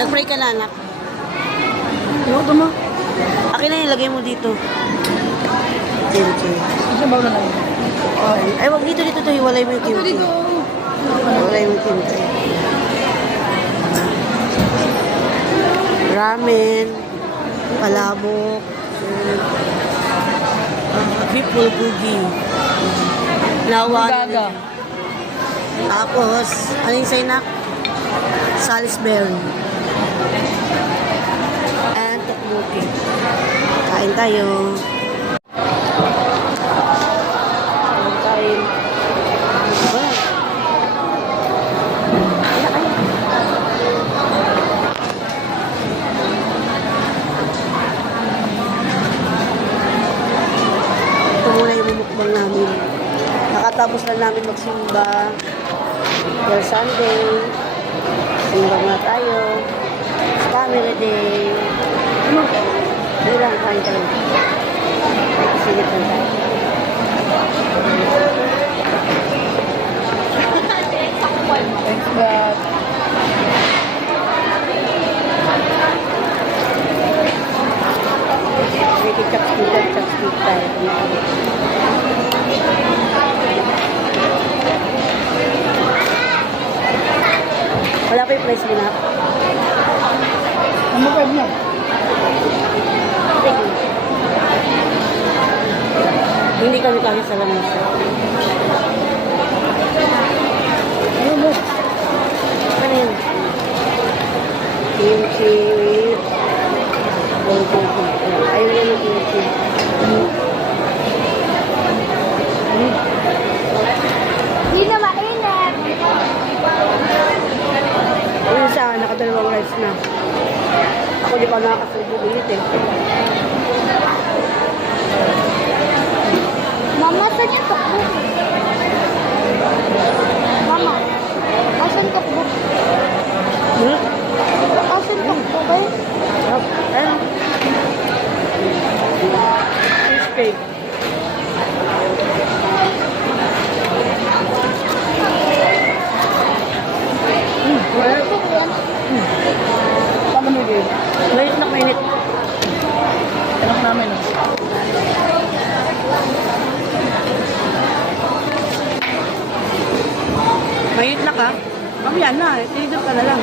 Nag-pray ka na, anak. Ito mo. Akin na, ilagay mo dito. Kimchi. Isa ba na lang? Ay, wag dito, dito. Hiwalay mo yung Ito kimchi. dito. Hiwalay mo yung kimchi. Ramen. Palabok. Beef bulgogi. Lawan. Gaga. Tapos, ano yung sa'yo, Salisbury. And tukbuki. Kain tayo. Kain. Ito muna yung mumukbang namin. Nakatapos lang namin magsimba. For Sunday. Simba nga tayo. Family day. Hindi lang kain tayo. Sigit lang tayo. Thanks, God. May chopstick tayo. Wala pa yung price mo na. Ano ba yun? Hindi kami kasi sa lamesa. Ano ba? Ano yun? Kimchi with bulgogi. Ayun yun yung kimchi. Hindi na mainit. Yung isa, nakadalawang rice na. Ako di pa nakakasubo ulit eh. Mama, saan yung tukbuk? Mama, asan tukbuk? Asan tukbuk eh? Ayun. Fish cake. Tukbuk yan. Paano mo yun? Mainit na mainit. Anak namin. Mainit na ka? Mamaya na, tinidor ka na lang.